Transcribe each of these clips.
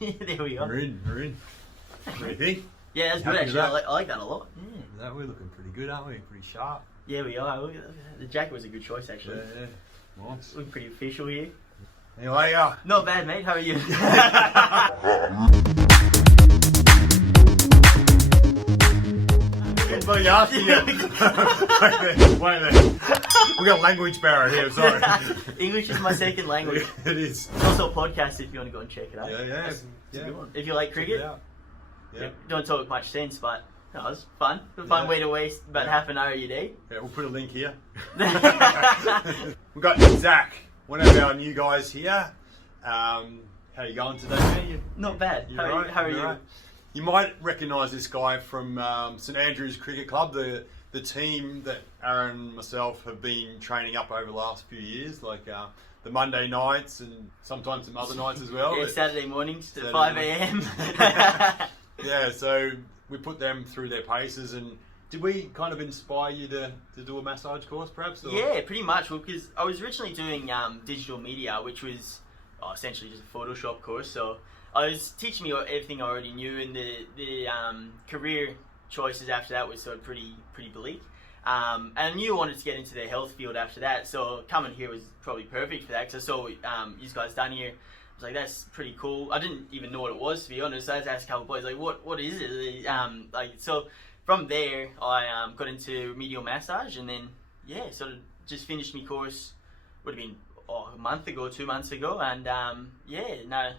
There we go. We're in. What do you think? Yeah, that's good Happy with actually. that? I like that a lot. That we're looking pretty good, aren't we? Pretty sharp. Yeah, we are. Look at that. The jacket was a good choice actually. Yeah. Nice. Looking pretty official here. Anyway, Not bad, mate. How are you? Didn't know you asking you. Wait there. We got a language barrier here, sorry. English is my second language. It is. It's also a podcast if you want to go and check it out. Yeah. It's a good one. If you like cricket, Yeah. don't talk much sense, but no, it's fun. It's a fun way to waste about half an hour of your day. Yeah, we'll put a link here. We've got ZACK, one of our new guys here. How are you going today, man? Not bad. How are you? Right. You might recognise this guy from St Andrew's Cricket Club, the team that Aaron and myself have been training up over the last few years, like the Monday nights and sometimes some other nights as well. Yeah, Saturday mornings to 5 a.m. Yeah, so we put them through their paces. And did we kind of inspire you to do a massage course, perhaps? Or? Yeah, pretty much. Well, because I was originally doing digital media, which was essentially just a Photoshop course. So I was teaching me everything I already knew, and the career choices after that was sort of pretty bleak. And I knew I wanted to get into the health field after that, so coming here was probably perfect for that. Because I saw you guys done here. I was like, that's pretty cool. I didn't even know what it was, to be honest. I had to ask a couple of boys, like, what is it? So from there, I got into remedial massage, and then sort of just finished my course. Would have been a month ago, 2 months ago, and now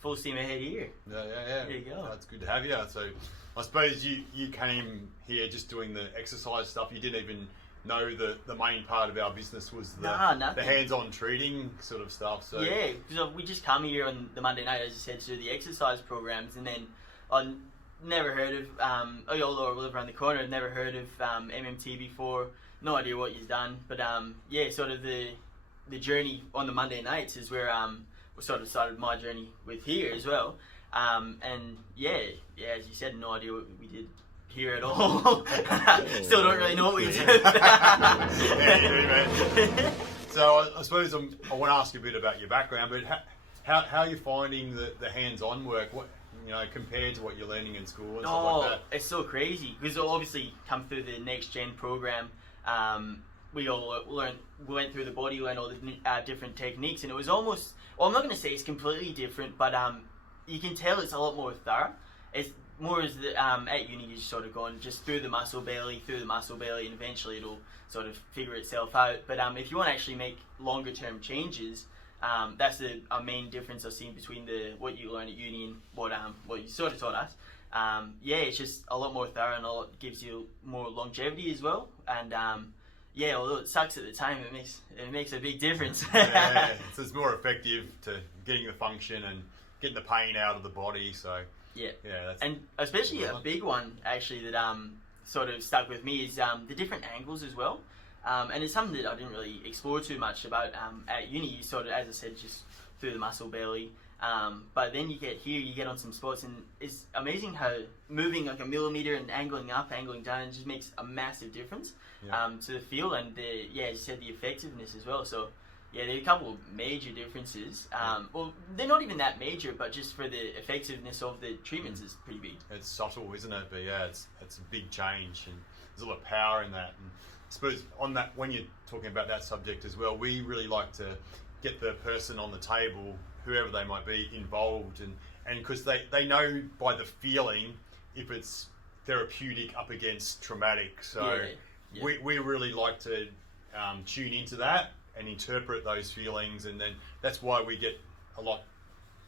full steam ahead here. Yeah. There you go. That's good to have you. So I suppose you came here just doing the exercise stuff. You didn't even know the main part of our business was the hands-on treating sort of stuff. So yeah, because we just come here on the Monday night, as you said, to do the exercise programs, and then I never heard of although I live around the corner, I've never heard of MMT before. No idea what you've done, but sort of the journey on the Monday nights is where we sort of started my journey with here as well. And as you said, no idea what we did here at all. Still don't really know what we did. So I suppose I want to ask you a bit about your background, but how are you finding the hands-on work? What compared to what you're learning in school and stuff like that? It's so crazy because obviously come through the next gen program. We all went through the body, learned all the different techniques, and it was almost, I'm not going to say it's completely different, but you can tell it's a lot more thorough. It's more as at uni you're just sort of going just through the muscle belly, and eventually it'll sort of figure itself out. But if you want to actually make longer term changes, that's a main difference I've seen between what you learn at uni and what you sort of taught us. It's just a lot more thorough, and gives you more longevity as well. And although it sucks at the time, it makes a big difference. So it's more effective to getting the function and getting the pain out of the body. So and especially a big one actually that sort of stuck with me is the different angles as well. And it's something that I didn't really explore too much about at uni. You sort of, as I said, just through the muscle belly. But then you get on some spots, and it's amazing how moving like a millimeter and angling up, angling down just makes a massive difference to the feel, and as you said, the effectiveness as well. So there are a couple of major differences. Well, they're not even that major, but just for the effectiveness of the treatments is pretty big. It's subtle, isn't it? But it's a big change, and there's a lot of power in that. And I suppose on that, when you're talking about that subject as well, we really like to get the person on the table, whoever they might be, involved, and because they know by the feeling if it's therapeutic up against traumatic. So we really like to tune into that and interpret those feelings, and then that's why we get a lot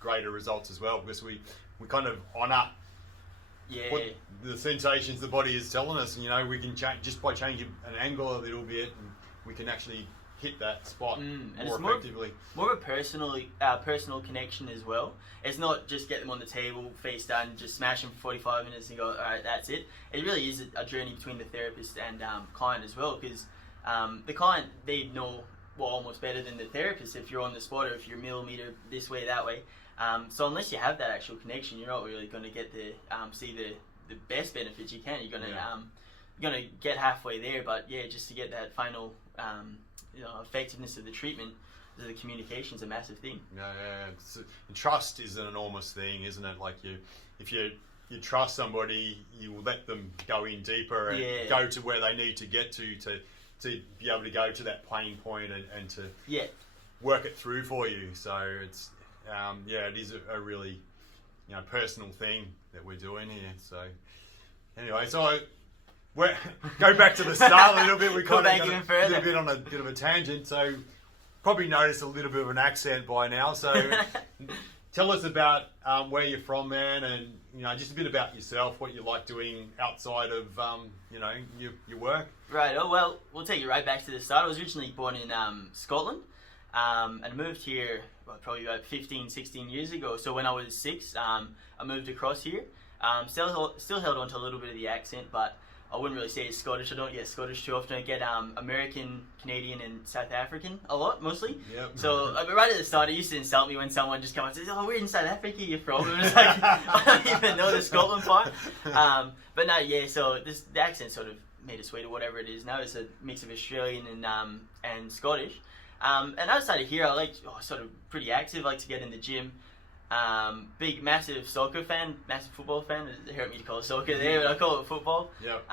greater results as well, because we kind of honour what the sensations the body is telling us, and we can change just by changing an angle a little bit, and we can actually hit that spot more effectively. More of a personal connection as well. It's not just get them on the table, face down, just smash them for 45 minutes and go, all right, that's it. It really is a journey between the therapist and client as well, because the client, they know almost better than the therapist if you're on the spot or if you're millimeter this way, that way. So unless you have that actual connection, you're not really going to get see the best benefits you can. You're going to get halfway there, but just to get that final effectiveness of the treatment, the communication's a massive thing. Yeah. Trust is an enormous thing, isn't it? Like if you trust somebody, you will let them go in deeper and go to where they need to get to be able to go to that pain point and to work it through for you. So it's it is a really personal thing that we're doing here. So anyway, go back to the start a little bit. We kind of got a little bit on a bit of a tangent. So probably noticed a little bit of an accent by now. So tell us about where you're from, man, and just a bit about yourself, what you like doing outside of your work. Right. Oh well, we'll take you right back to the start. I was originally born in Scotland, and moved here probably about 15, 16 years ago. So when I was 6, I moved across here. Still held on to a little bit of the accent, but I wouldn't really say it's Scottish. I don't get Scottish too often. I get American, Canadian, and South African a lot, mostly. Yep. So right at the start, it used to insult me when someone just comes and says, "Oh, where in South Africa are you from?" It was like, I don't even know the Scotland part. But no, so the accent sort of made its way to whatever it is now. It's a mix of Australian and Scottish. And outside of here, I like sort of pretty active. Like to get in the gym. Big, massive soccer fan, massive football fan. It hurt me to call it soccer there, but I call it football. Yep.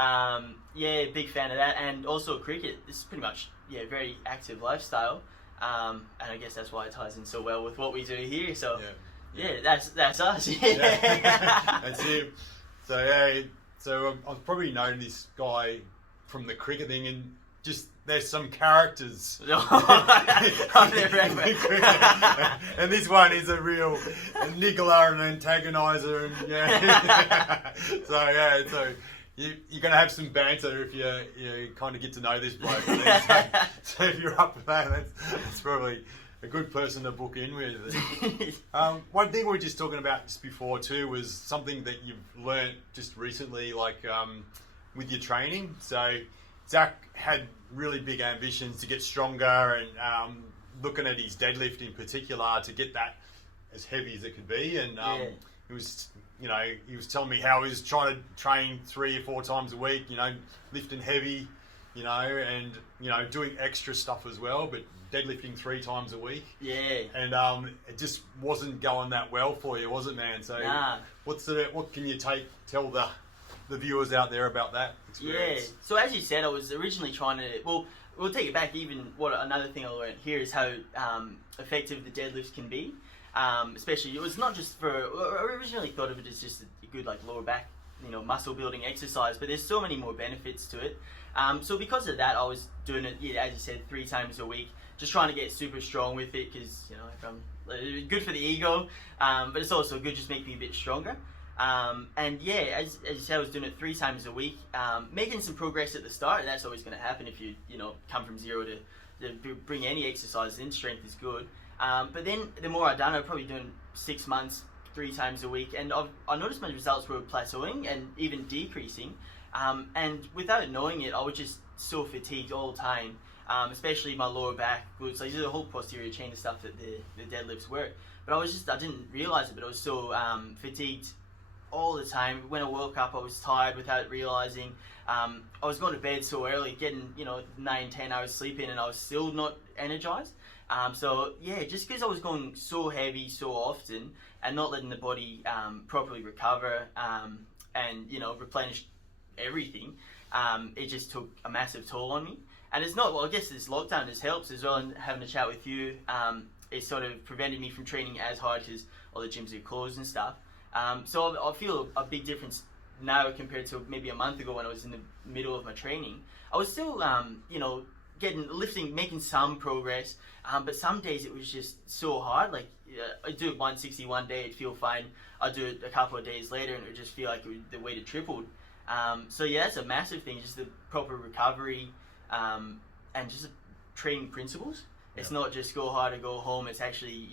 Big fan of that, and also cricket. This is pretty much very active lifestyle, and I guess that's why it ties in so well with what we do here. So that's us. That's him. So I've probably known this guy from the cricket thing, and just there's some characters. And this one is a real niggler and antagonizer, and so you're gonna have some banter if you kind of get to know this bloke. So if you're up for that, that's probably a good person to book in with. One thing we were just talking about just before too was something that you've learnt just recently, like with your training. So ZACK had really big ambitions to get stronger, and looking at his deadlift in particular to get that as heavy as it could be. And he was telling me how he was trying to train 3 or 4 times a week, lifting heavy, and doing extra stuff as well, but deadlifting 3 times a week. Yeah. And it just wasn't going that well for you, was it, man? So what can you tell the viewers out there about that experience? Yeah. So as you said, I was originally trying to. Well, we'll take it back. Even another thing I learned here is how effective the deadlifts can be. Especially, it was not just for. I originally thought of it as just a good lower back, muscle building exercise. But there's so many more benefits to it. So because of that, I was doing it. Yeah, as you said, 3 times a week. Just trying to get super strong with it because good for the ego, but it's also good just make me a bit stronger. And as you said, I was doing it 3 times a week, making some progress at the start, and that's always going to happen if you come from zero to bring any exercise in. Strength is good, but then the more I've done, I'm probably doing 6 months, 3 times a week, and I noticed my results were plateauing and even decreasing, and without knowing it, I was just so fatigued all the time, especially my lower back, glutes. So I did the whole posterior chain of stuff that the deadlifts work, but I didn't realize it, but I was so fatigued all the time. When I woke up, I was tired without realizing. I was going to bed so early, getting 9-10 hours sleep in, and I was still not energized. Just because I was going so heavy so often and not letting the body properly recover and replenish everything, it just took a massive toll on me. And it's not, I guess this lockdown has helped as well, and having a chat with you, it sort of prevented me from training as hard because all the gyms are closed and stuff. So I feel a big difference now compared to maybe a month ago when I was in the middle of my training. I was still, lifting, making some progress, but some days it was just so hard. Like I'd do it 160 one day, it'd feel fine. I'd do it a couple of days later and it would just feel like the weight had tripled. That's a massive thing, just the proper recovery and just training principles. It's not just go hard or go home. It's actually,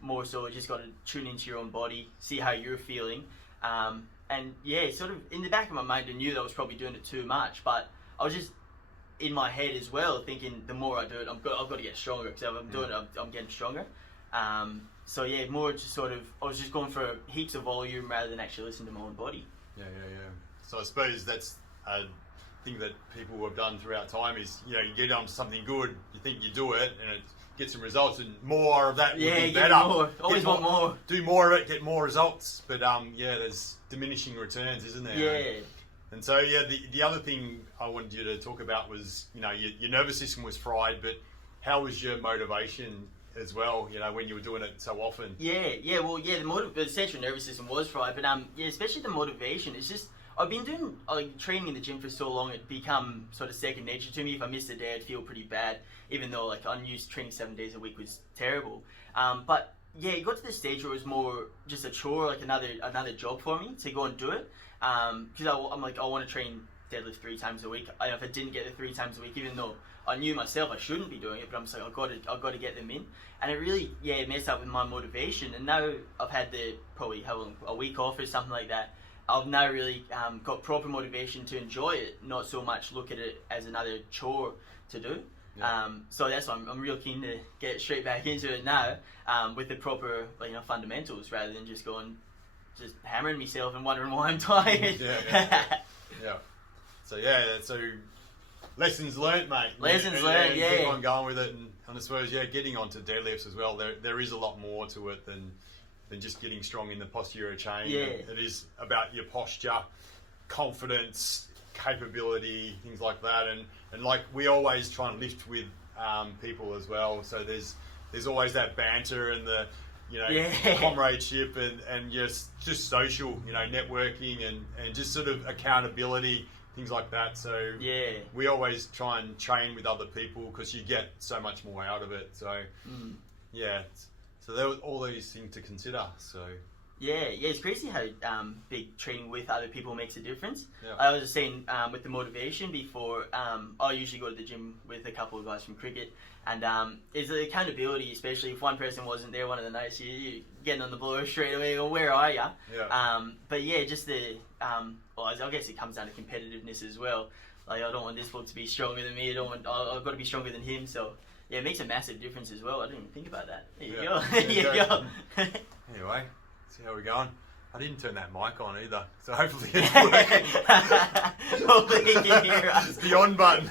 more so just got to tune into your own body, see how you're feeling. Sort of in the back of my mind, I knew that I was probably doing it too much, but I was just in my head as well thinking the more I do it, I've got to get stronger, because if I'm doing it, I'm getting stronger. More just sort of, I was just going for heaps of volume rather than actually listening to my own body. Yeah. So I suppose that's a thing that people have done throughout time is, you get on something good, you think you do it, and get some results, and more of that would Yeah, be get better. more. Always want more. Do more of it, get more results. But yeah, there's diminishing returns, isn't there? Yeah. And so yeah, the other thing I wanted you to talk about was, you know, your nervous system was fried, but how was your motivation as well? You know, when you were doing it so often. Well, the central nervous system was fried, but especially the motivation. It's just I've been doing training in the gym for so long, it become sort of second nature to me. If I missed a day, I'd feel pretty bad, even though like unused training 7 days a week was terrible. But yeah, it got to the stage where it was more just a chore, like another job for me to go and do it. Because I'm like, I want to train deadlift 3 times a week. If I didn't get the 3 times a week, even though I knew myself I shouldn't be doing it, but I'm just like, I've got to get them in. And it really, it messed up with my motivation. And now I've had probably a week off or something like that. I've now really got proper motivation to enjoy it, not so much look at it as another chore to do. Yeah. So that's why I'm real keen to get straight back into it now, with the proper fundamentals, rather than just hammering myself and wondering why I'm tired. Yeah. So lessons learnt, mate. Lessons learnt, yeah. Keep on going with it, and I suppose getting onto deadlifts as well. There is a lot more to it than just getting strong in the posterior chain. Yeah. It is about your posture, confidence, capability, things like that, and like we always try and lift with people as well. So there's always that banter and the comradeship and just social, networking and just sort of accountability, things like that. So we always try and train with other people because you get so much more out of it. So so there were all these things to consider. So it's crazy how big training with other people makes a difference. Yeah. I was just saying with the motivation before, I usually go to the gym with a couple of guys from cricket, and it's the accountability, especially if one person wasn't there one of the nights, you're getting on the blower straight away, or where are you? But just the, I guess it comes down to competitiveness as well. Like, I don't want this bloke to be stronger than me, I've got to be stronger than him, so it makes a massive difference as well. I didn't even think about that. There you go. There you go. Anyway, see how we're going. I didn't turn that mic on either, so hopefully it's working. Hopefully you can hear us. The on button.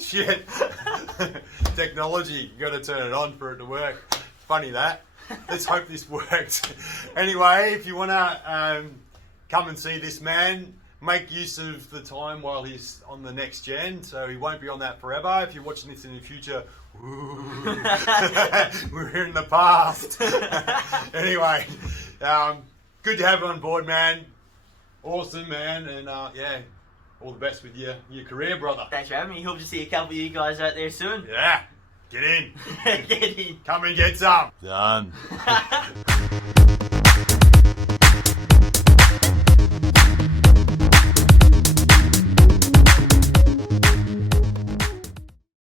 Shit. Technology, you got to turn it on for it to work. Funny that. Let's hope this works. Anyway, if you want to come and see this man, make use of the time while he's on the next gen, so he won't be on that forever. If you're watching this in the future, we're in the past. Anyway, good to have you on board, man. Awesome, man, and all the best with your career, brother. Thanks for having me. Hope to see a couple of you guys out there soon. Yeah, get in. Get in. Come and get some. Done.